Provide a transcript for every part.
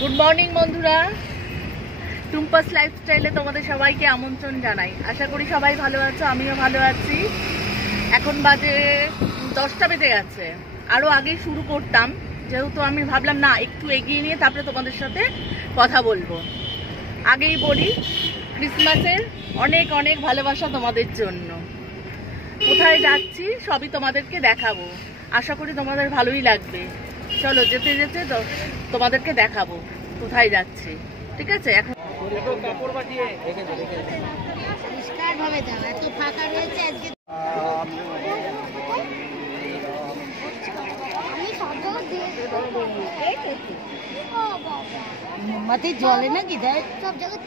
Good morning বন্ধুরা, টুম্পাস লাইফস্টাইলে তোমাদের সবাইকে আমন্ত্রণ জানাই। আশা করি সবাই ভালো আছো, আমিও ভালো আছি। এখন বাজে 10টা বেজে গেছে। আরও আগেই শুরু করতাম, যেহেতু আমি ভাবলাম না একটু এগিয়ে নিয়ে তারপরে তোমাদের সাথে কথা বলবো। আগেই বলি, ক্রিসমাসের অনেক অনেক ভালোবাসা তোমাদের জন্য। কোথায় যাচ্ছি সবই তোমাদেরকে দেখাবো, আশা করি তোমাদের ভালোই লাগবে। চলো যেতে যেতে তোমাদেরকে দেখাবো কোথায় যাচ্ছি, ঠিক আছে? এখন মোমবাতি জলে নাকি দেয় সব জায়গায়।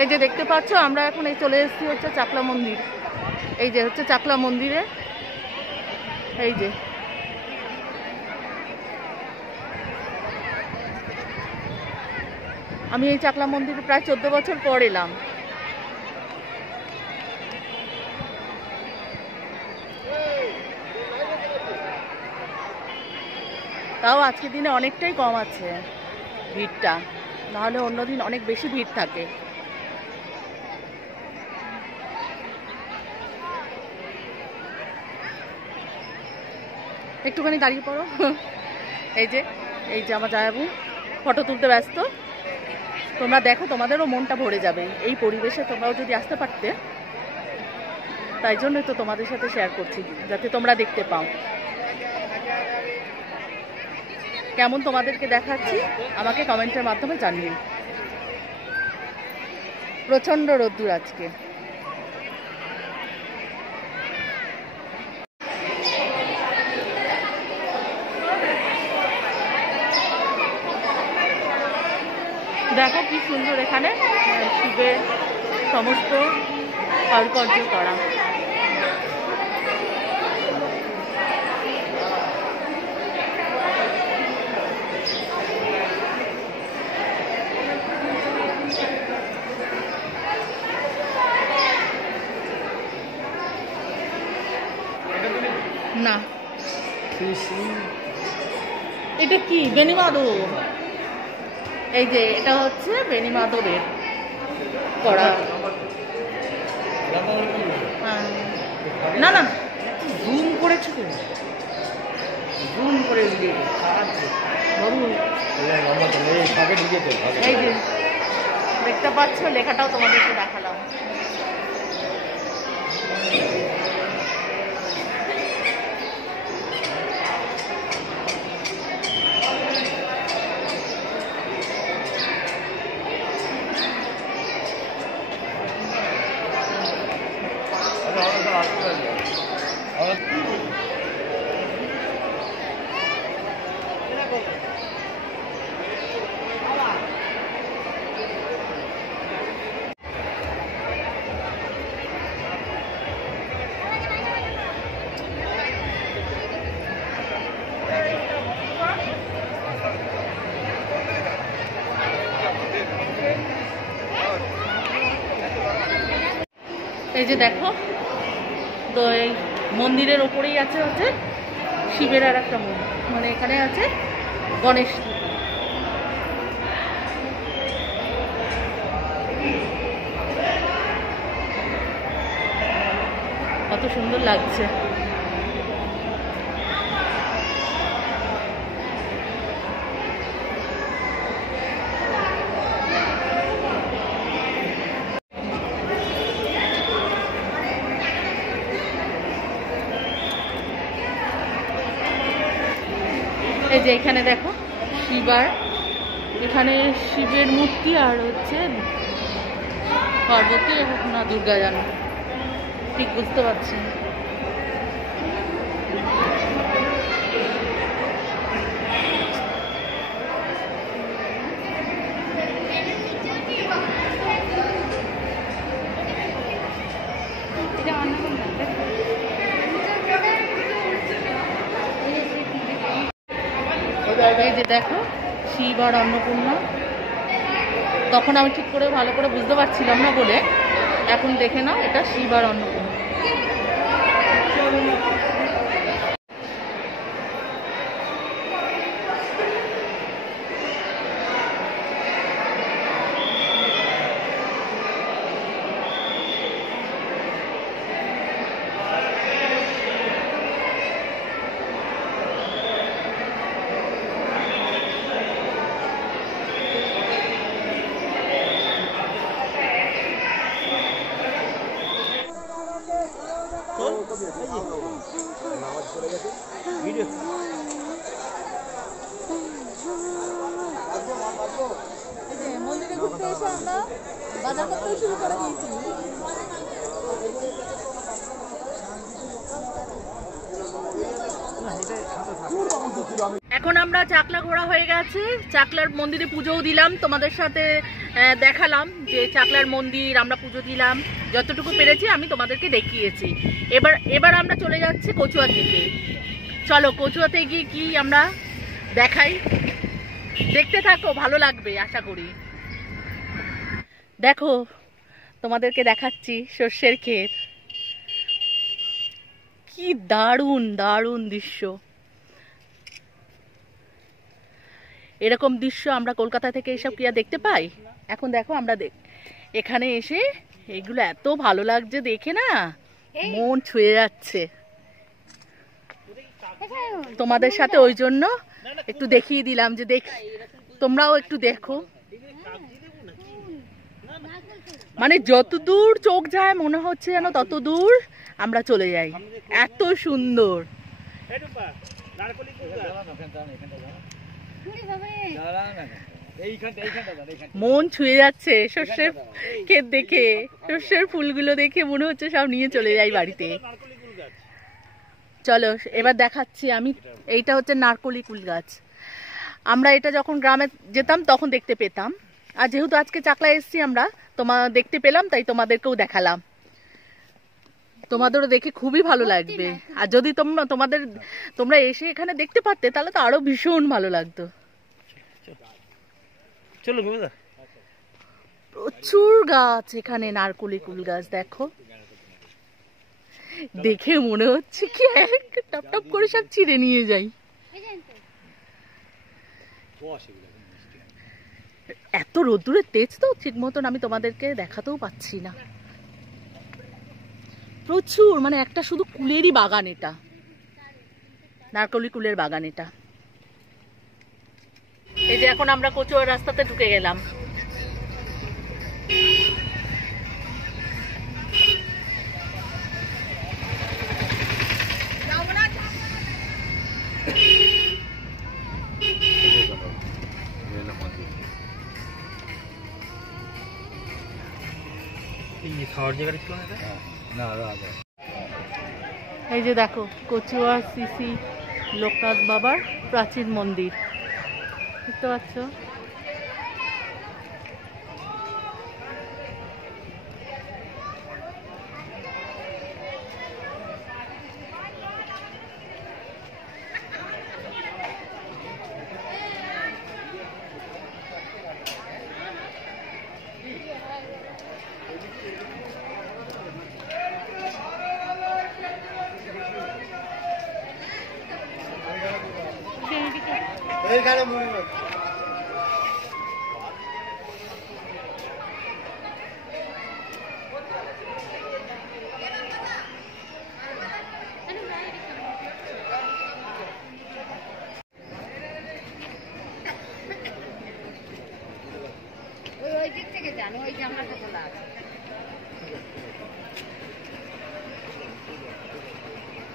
এই যে দেখতে পাচ্ছ, আমরা এখন এই চলে এসেছি হচ্ছে চাকলা মন্দির। এই যে হচ্ছে চাকলা মন্দিরে, এই যে আমি এই চাকলা মন্দিরে প্রায় 14 বছর পর এলাম। তাও আজকের দিনে অনেকটাই কম আছে ভিড়টা, নাহলে অন্যদিন অনেক বেশি ভিড় থাকে। একটুখানি দাঁড়িয়ে পড়ো। এই যে আমার জামাইবাবু ফটো তুলতে ব্যস্ত। তোমরা দেখো, তোমাদেরও মনটা ভরে যাবে এই পরিবেশে। তোমরাও যদি আসতে পারতে, তাই জন্যই তো তোমাদের সাথে শেয়ার করছি, যাতে তোমরা দেখতে পাও। কেমন তোমাদেরকে দেখাচ্ছি আমাকে কমেন্টের মাধ্যমে জানিয়ে। প্রচণ্ড রোদ্দুর আজকে। দেখো কি সুন্দর এখানে শিবের সমস্ত কারুকার্য করা। না, এটা কি বেনিমাধব? এই যে এটা হচ্ছে বেনিমাধবের করা। না না, জুম করেছো তো, জুম করে বাবু। এই যে দেখতে পাচ্ছ, লেখাটাও তোমাদেরকে দেখালাম। এই যে দেখো, তো এই মন্দিরের ওপরেই আছে হচ্ছে শিবের আর একটা মন্দির, মানে এখানে আছে গণেশ। কত সুন্দর লাগছে। এই যে এখানে দেখো শিবার, এখানে শিবের মূর্তি আর হচ্ছে পার্বতী না দুর্গা জানো, ঠিক বুঝতে পারছি। এই যে দেখো শিব আর অন্নপূর্ণা। তখন আমি ঠিক করে ভালো করে বুঝতে পারছিলাম না বলে এখন দেখে নাও, এটা শিব আর অন্নপূর্ণা। মন্দিরে ঘুরতে এসে আমরা বাজার করতে শুরু করে দিয়েছি। এখন আমরা চাকলা ঘোরা হয়ে গেছে, চাকলার মন্দিরে পুজোও দিলাম, তোমাদের সাথে দেখালাম যে চাকলার মন্দির আমরা পুজো দিলাম, যতটুকু পেরেছি আমি তোমাদেরকে দেখিয়েছি। এবার আমরা চলে যাচ্ছি কচুয়া থেকে। চলো কচুয়াতে গিয়ে কি আমরা দেখাই, দেখতে থাকো, ভালো লাগবে আশা করি। দেখো তোমাদেরকে দেখাচ্ছি সর্ষের ক্ষেত, কি দারুণ দারুণ দৃশ্য। এরকম দৃশ্য আমরা কলকাতা থেকে এসব কি আর দেখতে পাই? এখন দেখো আমরা এখানে এসে এগুলো এত ভালো লাগছে দেখে, না মন ছুঁয়ে যাচ্ছে। তোমাদের সাথে ওই জন্য একটু দেখিয়ে দিলাম যে তোমরাও একটু দেখো। মানে যত দূর চোখ যায় মনে হচ্ছে যেন তত দূর আমরা চলে যাই, এত সুন্দর। মন ছুঁয়ে যাচ্ছে সর্ষের ক্ষেত দেখে, সর্ষের ফুলগুলো দেখে মনে হচ্ছে সব নিয়ে চলে যাই বাড়িতে। চলো এবার দেখাচ্ছি আমি, এইটা হচ্ছে নারকলি কুল গাছ। আমরা এটা যখন গ্রামে যেতাম তখন দেখতে পেতাম, আর যেহেতু আজকে চাকলা এসেছি আমরা দেখতে পেলাম, তাই তোমাদেরকেও দেখালাম। তোমাদেরও দেখে খুবই ভালো লাগবে, আর যদি তোমরা এসে এখানে দেখতে পারতে তাহলে তো আরো ভীষণ ভালো লাগতো। চলো প্রচুর গাছ এখানে, নারকলি কুল গাছ দেখো, দেখে মনে হচ্ছে কি টপ টপ করে সব ছিঁড়ে নিয়ে যাই। এত রোদ্দুরের তেজ তো ঠিক মতন আমি তোমাদেরকে দেখাতেও পাচ্ছি না। প্রচুর, মানে একটা শুধু কুলেরই বাগান, এটা নারকলি কুলের বাগান এটা। এই যে এখন আমরা কচুয়া রাস্তাতে ঢুকে গেলাম। এই যে দেখো কচুয়া শ্রী লোকনাথ বাবার প্রাচীন মন্দির, দেখতে পাচ্ছ?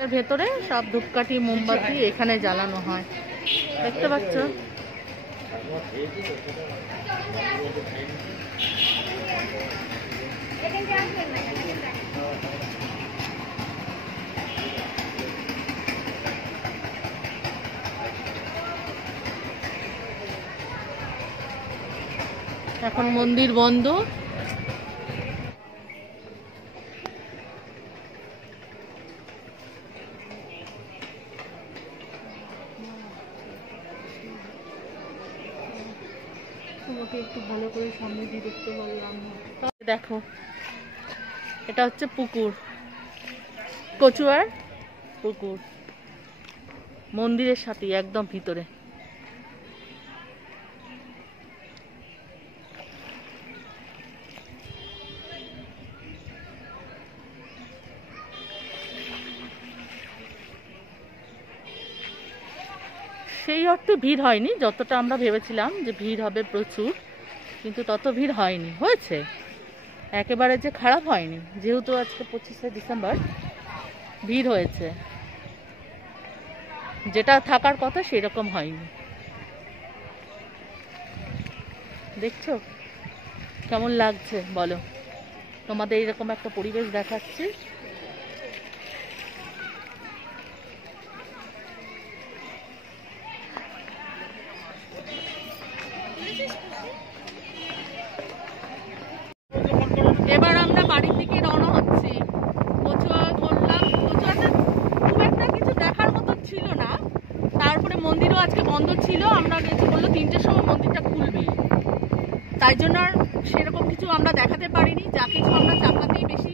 এর ভেতরে সব ধূপকাঠি মোমবাতি এখানে জ্বালানো হয়, দেখতে পাচ্ছ? এখন মন্দির বন্ধ। তোমাকে একটু ভালো করে সামনে দিয়ে দেখতে পারলাম না। দেখো এটা হচ্ছে পুকুর, কচুয়ার পুকুর, মন্দিরের সাথে একদম ভিতরে। সেই অর্থে ভিড় হয়নি, যতটা আমরা ভেবেছিলাম যে ভিড় হবে প্রচুর, কিন্তু তত ভিড় হয়নি। হয়েছে একেবারে যে খারাপ হয়নি, যেহেতু আজকে 25শে ডিসেম্বর, ভিড় হয়েছে, যেটা থাকার কথা সেরকম হয়নি। দেখছো কেমন লাগছে বলো? তোমাদের এরকম একটা পরিবেশ দেখাচ্ছি। এবার আমরা বাড়ির দিকে রওনা হচ্ছি। কচুয়া বললাম, কচুয়াতে খুব একটা কিছু দেখার মতো ছিল না, তারপরে মন্দিরও আজকে বন্ধ ছিল। আমরা গেছি, বললো 3টের সময় মন্দিরটা খুলবে, তাই জন্য আর সেরকম কিছু আমরা দেখাতে পারিনি। যা কিছু আমরা চাপাতেই বেশি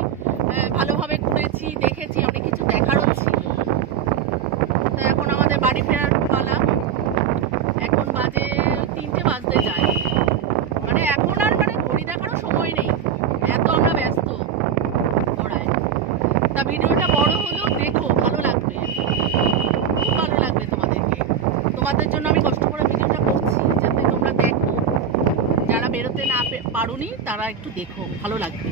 ভালোভাবে ঘুরেছি, দেখেছি, অনেক কিছু দেখারও ছিল। তো এখন আমাদের বাড়ি ফেরার পালা। এখন বাজে 3টে বাজতে যায়, মানে এখন আর মানে ঘড়ি দেখারও সময় নেই, এত আমরা ব্যস্ত ঘোড়ায়। তা ভিডিওটা বড় হলেও দেখো, ভালো লাগবে, খুব ভালো লাগবে তোমাদেরকে। তোমাদের জন্য আমি কষ্ট করে ভিডিওটা করছি, যাতে তোমরা দেখো। যারা বেরোতে না পারোনি তারা একটু দেখো, ভালো লাগবে।